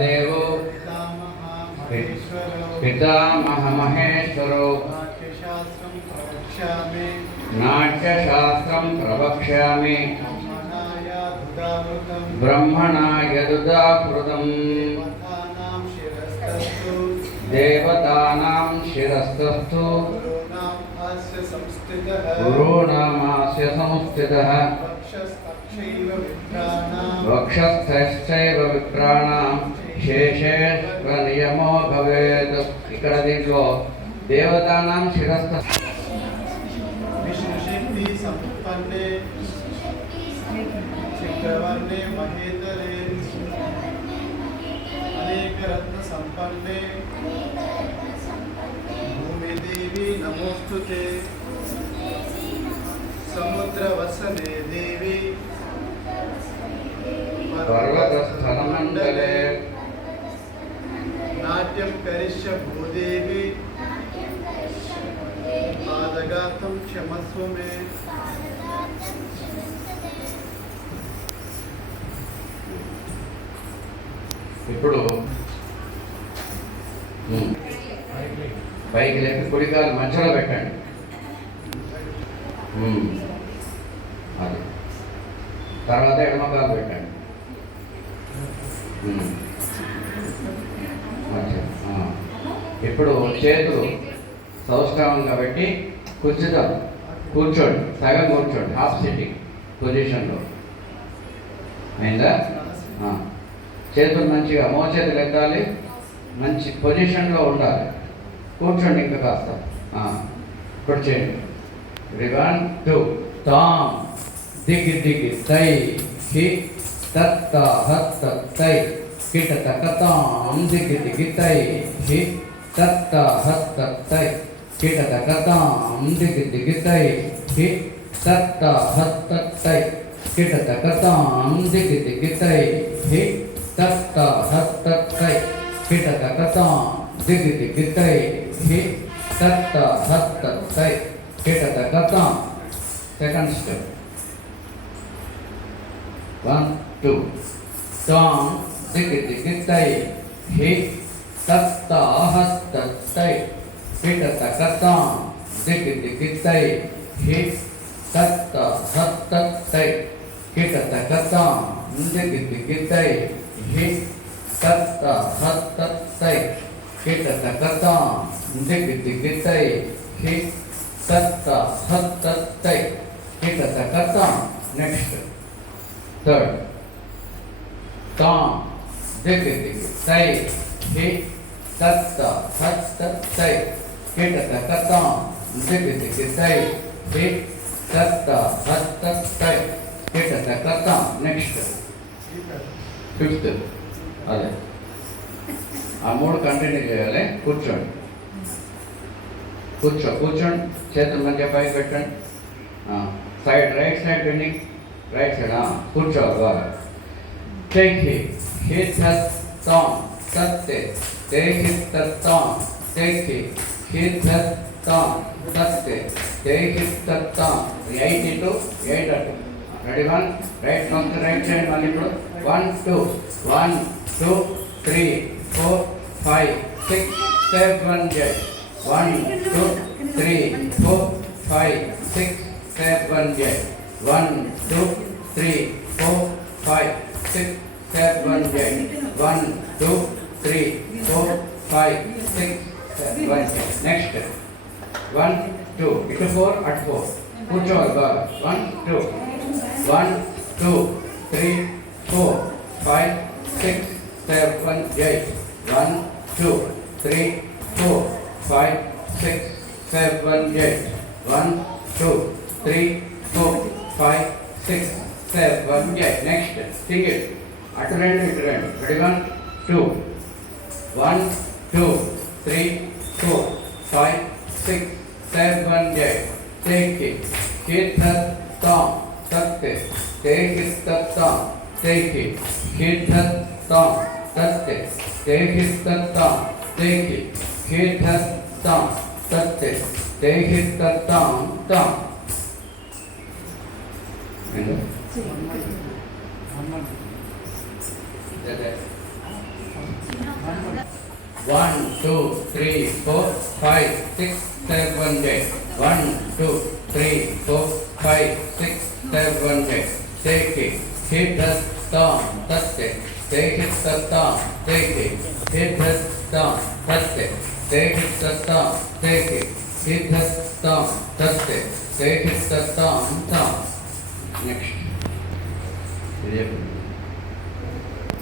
దేవో పితామహ మహేశ్వరో నాట్యశాస్త్రం ప్రవక్ష్యామి బ్రహ్మణా యదుదాకృతం దేవతానాం శిరస్తస్థు గురునామాస్య సంస్థితః వక్షస్థైశ్చైవ విప్రాణాం శేషేశ్వ నియమో భవేత్. ఇక్కడ దీంట్లో దేవతానాం శిరస్థ విష్ణుశక్తి సంపన్నే చక్రవర్ణే మహేతలే అనేక రత్న సంపన్నే భూమిదేవి నమోస్తుతే సముద్రవసనే దేవి పర్వతస్థలమండలే నాట్యం కరిష్య భూదేవి పాదగాతం క్షమస్వ మే. ఇప్పుడు పైకి లేపి కుడికాలు మధ్యలో పెట్టండి. అది తర్వాత ఎడమకాలు పెట్టండి. ఇప్పుడు చేతులు సౌష్ఠవంగా పెట్టి కూర్చుదాం. కూర్చోండి, సగం కూర్చోండి, హాఫ్ సిట్టింగ్ పొజిషన్లో అయిందా? చేతులు మంచిగా మోచేతులు ఎత్తాలి, మంచి పొజిషన్లో ఉండాలి. కూర్చోండి ఇంకా కాస్త. ఇప్పుడు చేయండి. 1 2 తాం దిగి దిగి తై హి తత్త హత్త తై కిటత కతాం దిగి దిగి తై హి తత్త హత్త తై కిటత కతాం దిగి దిగి తై హి తత్త హత్త తై కిటత కతాం దిగి దిగి తై హి తత్త హత్త తై కిటత కతాం దిగి దిగి తై హి తత్త హత్త తై కిటత కతాం. Second step. 1 2 తాం దిగి దిగి తై హి తత్త హత్త తై కిటత కతాం దిగి దిగి తై హి తత్త హత్త తై కిటత కతాం దిగి దిగి తై హి తత్త హత్త తై కిటత కతాం దిగి దిగి తై హి తత్త హత్త తై కిటత కతాం. Next third. తాం దిగి దిగి తై హి తత్త హత్త తై కిటత కతాం దిగి దిగి తై హి తత్త హత్త తై కిటత కతాం. Next fifth. అదే ఆ మూడు కంటిన్యూ చేయాలి. కూర్చోండి, కూర్చోండి. చేతులు మంచిగా పైకి పెట్టండి. Side right side bending, right side. కూర్చోవాలి బాగా. తైకి హితత్తాం తత్తే తైహితత్తాం తైకి హితత్తాం తత్తే తైహితత్తాం. 8 into 8 అటు. రెడీ? 1 రైట్ నొక్కి రైట్ సైడ్. మళ్ళీ ఇప్పుడు 1 2 1 2 3 4 5 6 7 8 1 2 3 4 5 6 7 8 1 2 3 4 5 6 7 8 1 2 3 4 5 6 7 8. నెక్స్ట్ 1 2 ఇటు 4 అటు 4. కూర్చోవాలి బాగా. 1 2 1 2 3 4 5 6 7 8 1 2 3 4 5 6 7 8 1 2 3 4 5 6 7 8. నెక్స్ట్ టికెట్ అటు రెండు ఇటు రెండు. రెడీ? 1 2 1 2 3 4 5 6 7 8. Take it. హితత్తాం తత్తే తైహితత్తాం తైకి హితత్తాం తత్తే తైహితత్తాం తైకి హితత్తాం తత్తే తైహితత్తాం తాం. 1, 2, 3, 4, 5, 6, 7, 8. 1, 2, 3, 4, 5, 6, 7, 8. Take it. Hit the thumb. Touch it. Take it the thumb. Take it. Hit the thumb. Touch it. Take it the thumb. Take it. Hit the thumb. Touch it. Take it the thumb. Thumb. Next.